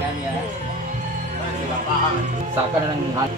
Yan yan. Saka na ng hat.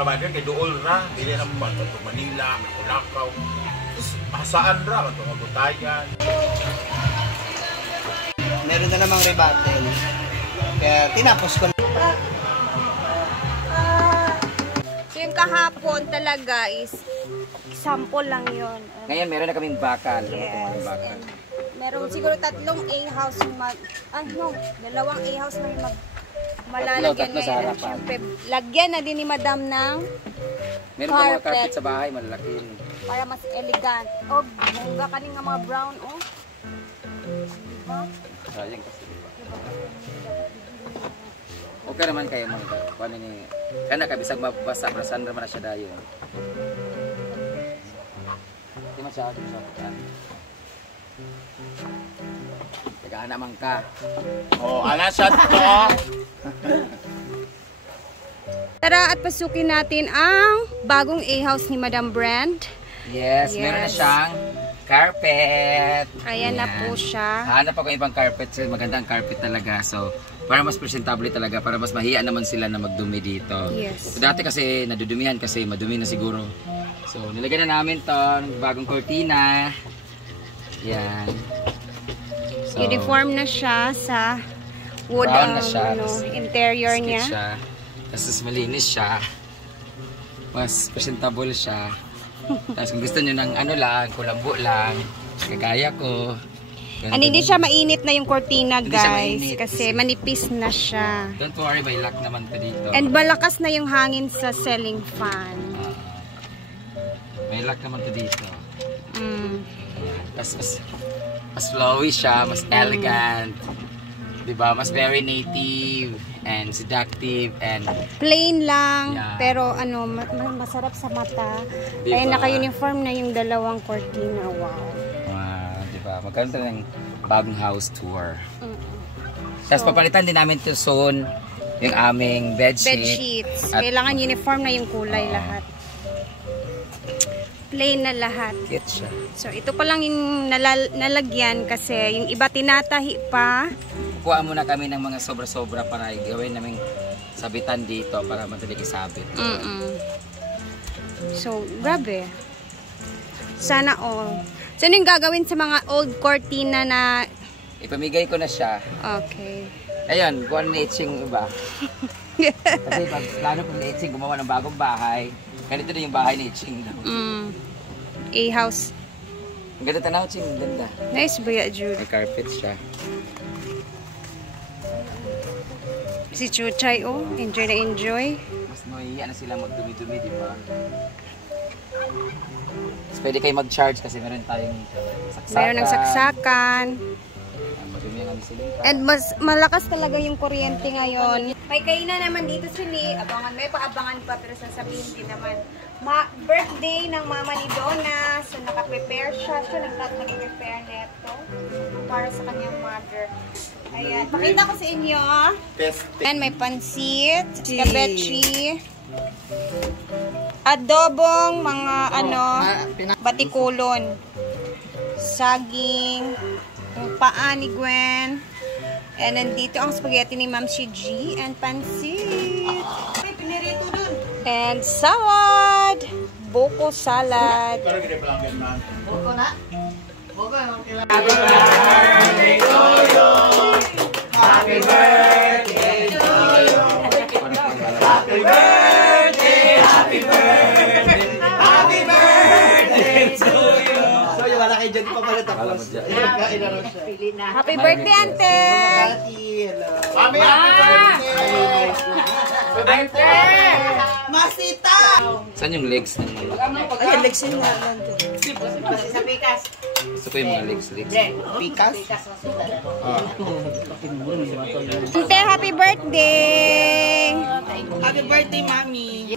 Kamarin kay Duol ra, dili na man to Manila, Lakaw. Tapos asaan ra man to Magutayan. Meron na namang rebuttal. Kaya tinapos ko. So yung kahapon talaga is sample lang yun. Ngayon meron na kaming bakal. Yes. Bakal. Meron siguro 3 A-house yung dalawang A-house na yung malalagyan ngayon. Siyempre, lagyan na din ni Madam ng meron pa mga carpet sa bahay, malalaki. Para mas elegant. Oh, bunga ka nga mga brown, oh. Diba? Sayang kasi. Okay naman kayo mga kuan ni. Kana ka bisag mabasa, brasan naman na siya dayon. Di masyado sa pagkaan. Taga-ana man ka. Oh, ana siya to. Tara at pasukin natin ang bagong A-house ni Madam Brand. Yes, meron na siyang carpet. Ayan na po siya. Hanap ako ibang carpet. Magandang carpet talaga. So, para mas presentable talaga. Para mas mahiya naman sila na magdumi dito. Yes. So, dati kasi nadudumihan kasi madumi na siguro. So, nilagyan na namin to ng bagong cortina. Yan. So, uniform na siya sa wood na siya. Interior niya. Siya. Tapos malinis siya. Mas presentable siya. Tapos kung gusto nyo ng ano lang, kulambo lang, kagaya ko. And hindi siya mainit na yung cortina, hindi guys. Kasi manipis na siya. Don't worry, may lock naman pa dito. And malakas na yung hangin sa ceiling fan. May lock naman pa dito. Tapos mas flowy siya, mas elegant. Diba? Mas very native and seductive and plain lang, yeah. Pero ano, masarap sa mata. Diba? Kaya naka-uniform na yung dalawang cortina. Wow. Diba? Magkaroon tayo ng bagong house tour. Tapos papalitan din namin to soon yung aming bedsheets. Kailangan uniform na yung kulay lahat. Plain na lahat. Cute siya. So ito pa lang yung nalagyan kasi yung iba tinatahi pa. Kuha muna kami ng mga sobra-sobra para gawin namin sabitan dito para madali isabit. So, grabe. Sana all. So, ano yung gagawin sa mga old cortina na... Ipamigay ko na siya. Okay. Ayun, kuha na itching iba. Kasi pag plano kong itching gumawa ng bagong bahay, ganito na yung bahay ni itching. A-house. Ang ganda tanaw, Ching. Ganda. Nice ba ya, Jude? May carpet siya. Si Chuchay, oh. Enjoy na enjoy. Mas mahihiya na sila magdumi-dumi, di ba? Mas pwede kayo mag-charge kasi meron tayong saksakan. Meron ng saksakan. Madumi ang sila. And mas malakas talaga yung kuryente ngayon. May kainan naman dito sili. Abangan, may paabangan pa pero sasabihin din naman. Birthday ng mama ni Donna. So naka-prepare siya. Siya nag-prepare neto para sa kanyang mother. Ayan. Pakita ko sa inyo. Ayan, may pansit, kabechi, adobong, mga batikulon, saging, yung paa ni Gwen, and then dito ang spaghetti ni Ma'am si G, and pansit. And salad. Buko salad. Buko na? Happy birthday to you. Happy birthday to you. Happy birthday, happy birthday, happy birthday to you. So, yung wala kayo dyan, di pa pala tapos. Happy birthday, Ante! Mami, happy birthday! Happy birthday! Masita! Saan yung legs ng mga? Ayan, legs yun nga. Sa pikas. Gusto ko yung mga legs. Pikas? Ante, happy birthday! Happy birthday, Mami!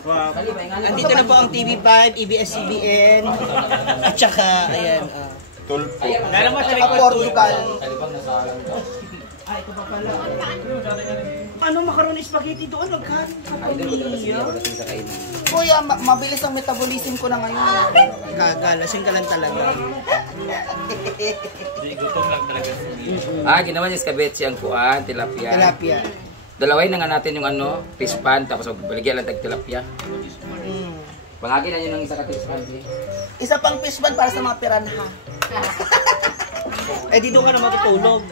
Andito na po ang TV5, ABS-CBN, at saka, ayan, Tulpo. Portugal. Ano macaroni spaghetti doon? Magkano sa pamilya? Kuya, mabilis ang metabolism ko na ngayon. Lasing ka lang talaga. Ginawa niya skabetsi ang kuan, tilapia. Tilapia. Dalaway na nga natin yung fish pan, tapos baligyan lang tag tilapia. Bangagi na yun ng isa ka fish pan. Isa pang fish pan para sa mga piranha. Eh, di doon ka na matutulog.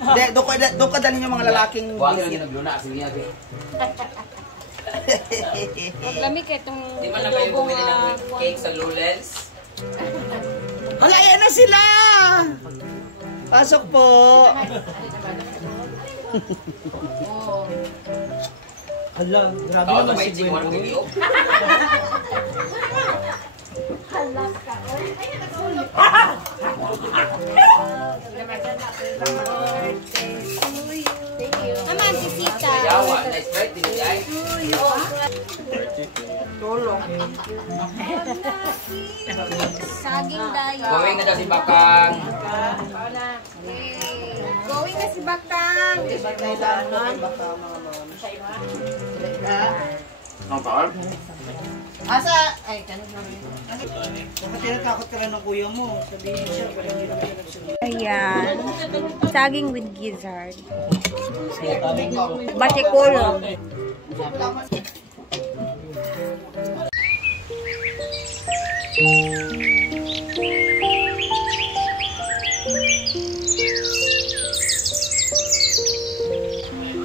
Doon ka dalhin yung mga lalaking Buwagin na yun nagluna, sige niya. Maglamig itong Di man lang kayo bumili ng cake sa Lowlands? Hala, ayan na sila! Pasok po! Hala, grabe Kao naman ba si yung chingwan Gwen. ko? Naman, sisita. Yawa, nice birthday ni guys. Saging dayo. Going na daw si Bakang. Going na si Bakang. Ang taan? Asa? Bakit tinatakot ka lang ng kuya mo? Sabihin siya, pala hindi naman siya nagsabi. Ayan. Saging with gizzard. Batikulo.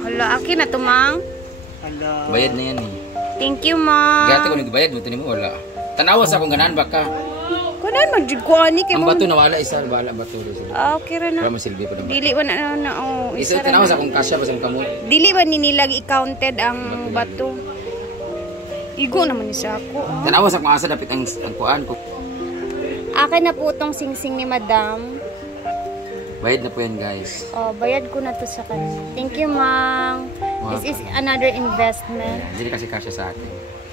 Hala, akin na tumang. Hala. Bayad na yan eh. Thank you, Mom. Gati ko nagbayad, buto ni mo wala. Tanawas akong ganahan baka. Kunan magjuguani kay Ang mo. bato nawala isa, wala bato. Okay ra na. Para masilbi pa naman. Dili ba na oh, Isa ra tanawas na. akong kasya basta kamot. Dili ba ninilag i-counted ang bato? Igo naman ni sa ako. Oh. Tanawas akong asa dapit ang kuan ko. Akin na po tong singsing ni Madam. Bayad na po yan guys. Oh, bayad ko na to sa kanya. Thank you, Mang. This is another investment. Hindi kasi kasya sa atin.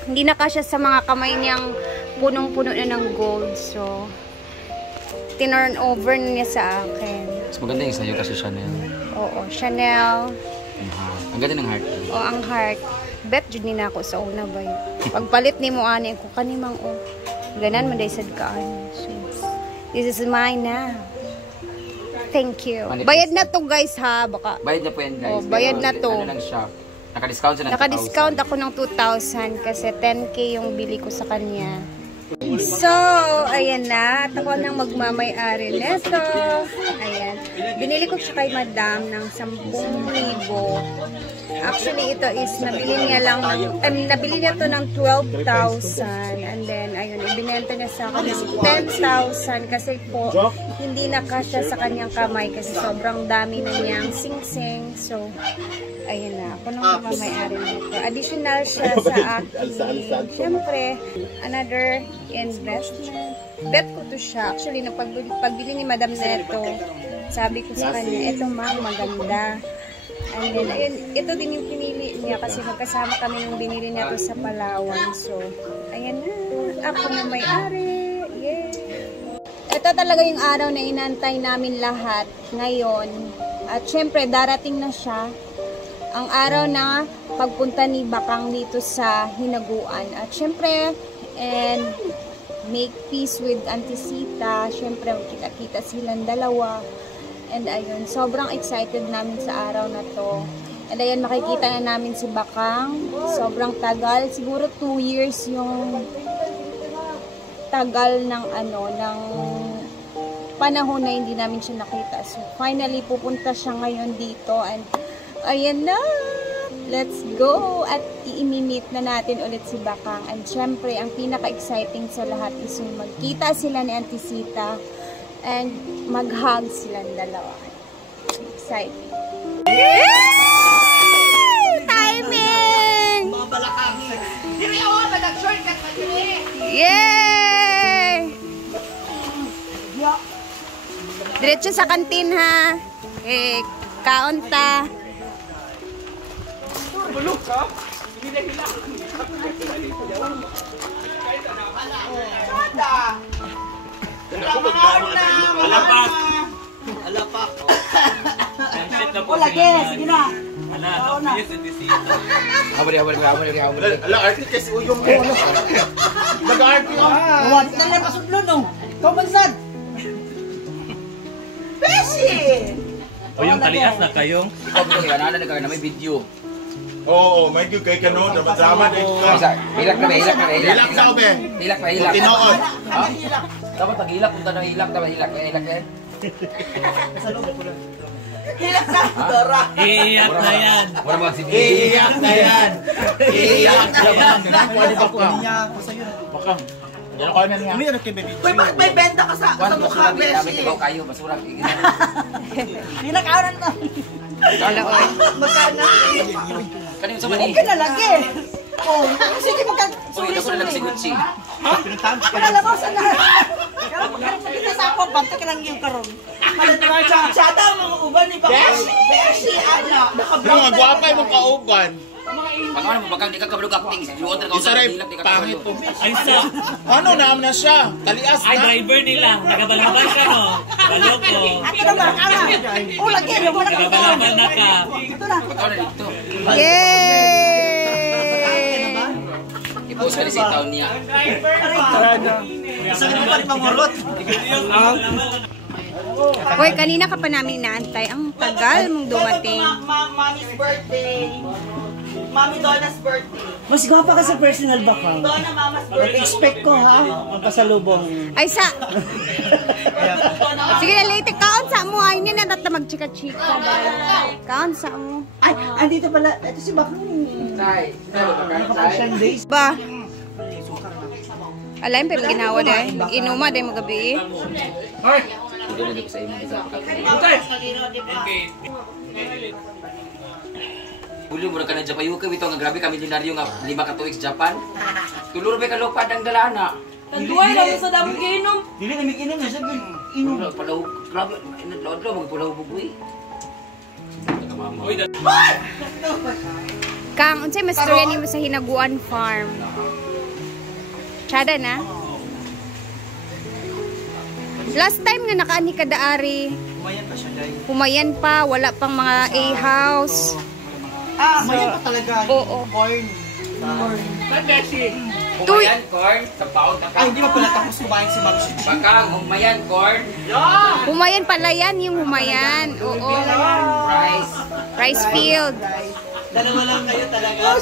Hindi na kasya sa mga kamay niyang punong-puno na ng gold. So, tinurn over na niya sa akin. Mas maganda yung sa'yo kasi Chanel. Oo, Chanel. Ang ganda ng heart. O, ang heart. Bet, dyan din ako sa una ba yun. Pagpalit ni mo, ani ko kanimang o. Ganan mo, daysad ka. So, this is mine now. Thank you. Bayad na to guys ha. Baka Bayad na po yan guys. Oh, bayad Pero, na to. Ano lang siya. Naka-discount siya ng 2,000. naka-discount ako ng 2,000 kasi 10K yung bili ko sa kanya. So, ayan na. At ako nang magmamay-ari neto. Ayan. Binili ko siya kay Madam ng 10,000. Actually, ito is nabili niya lang ng, nabili niya to ng 12,000. And then, ayun, ibinenta niya sa akin ng 10,000 kasi po, hindi na kasya sa kanyang kamay kasi sobrang dami na niyang sing-sing. So, ayun na. Ako nang magmamay-ari nito. Additional siya sa akin. Siyempre, another investment. Bet ko to siya. Actually, nung pagbili ni Madam Neto, sabi ko sa kanya, eto ma'am, maganda. And then, ayun, ito din yung pinili niya kasi magkasama kami nung binili niya to sa Palawan. So, ayan na. Ako na may-ari. Yay! Ito talaga yung araw na inantay namin lahat ngayon. At syempre, darating na siya. Ang araw na pagpunta ni Bakang dito sa Hinaguan. At syempre, and make peace with Auntie Sita. Syempre, kita-kita silang dalawa. And ayun, sobrang excited namin sa araw na to. And ayun, makikita na namin si Bakang. Sobrang tagal. Siguro 2 years yung tagal ng ng panahon na hindi namin siya nakita. So, finally, pupunta siya ngayon dito. And ayan na! Let's go! At i-meet na natin ulit si Bakang. And syempre, ang pinaka-exciting sa lahat is yung magkita sila ni Auntie Sita and mag-hug silang dalawa. Exciting! Timing! Mga balakangin. Dili ako, nag-shortcut pa dili. Yay! Diretso sa kantin ha. Kaon ta. Wala, sige na. Habari. Ala, arte kasi uyong ko. Nag-arte ako. Wala, di na masudlo nung. Common sad. Beshi! O yung talias na kayong. Ikaw bro, naalala na kayo na may video. Oo, may gyud kay kano, drama din ka. Hilak na ba? Hilak sa obe. Hilak. Tinood. Ha? Dapat pag-hilak, punta na hilak, dapat hilak eh. Hilak na, Dora. Iiyak na yan. Wala ba si Iiyak na yan. Iiyak na yan. Pwede ba ko niya? Baka. Yan ako na niya. Uy, bakit may benta ka sa mukha, Beshi? Ikaw kayo, basura. Hinakaran na. Wala oy. Magkano? Kanino sa mali? Okay na lagi. Oh, sige Uy, magka-sorry. ito na lang si Gucci. Pinalabasan na. Pero pagkaroon kita sa ako, bante ka lang yung karon. Shut up, mga uban ni Beshi. Beshi, ano? Mga gwapay mo kauban. Pag ano mo, baka di ka kabalog acting. Si Water ka Isa usap, rin, hilak, di ka pangit kabalog. to. Ay sa, Ano naam na siya? Talias ay na. driver nila. Nagabalaban ka no. Balog ko. Ato na makakala. Oh, lagi. Wala ka Nagabalaban na ka. Ito na. Ikaw na dito. Yay! I-post ka rin sa taon niya. Isa ka pa rin pangurot. Hoy, kanina ka pa namin inaantay. Ang tagal mong dumating. Mommy's birthday. Mommy Donna's birthday. Mas gwapa ka sa personal ba ka? Donna, Mama's birthday. Expect ko ha, ang pasalubong. Ay, sige na, later. Kaon sa mo. Ay, hindi na natin magchika-chika. Kaon sa mo. Ay, andito pala. Ito si Bakang. Tay, Nakapag-10 days. Ba? Alam, pero ginawa dahil. Mag-inuma dahil magabi. Hindi na dito sa inyo. Uli mo na ka na Japan. Yung kawito nga grabe kami linaryo nga 5 ka tuig sa Japan. Tuluro ba kalupad ang dalana? Tanduay lang sa damong ginom. Dili na may inom na siya. Inom. Wala palahog. Grabe. Inadlaw magpalahog bugoy. Kang, unsay mastorya nimo sa Hinaguan Farm? Tsada na? Last time nga nakaani ka daari. Kumayan pa siya, Day. Pumayan pa, wala pang mga A-house. Kumayan pa talaga. Oo. Corn. Humayan, corn. Sa paon ka. Ay, hindi pa pala tapos kumain si Ma'am Shichi. Bakang, humayan, corn. Humayan pala yan, yung humayan. Oo. Rice. Rice field. Dalawa lang kayo talaga.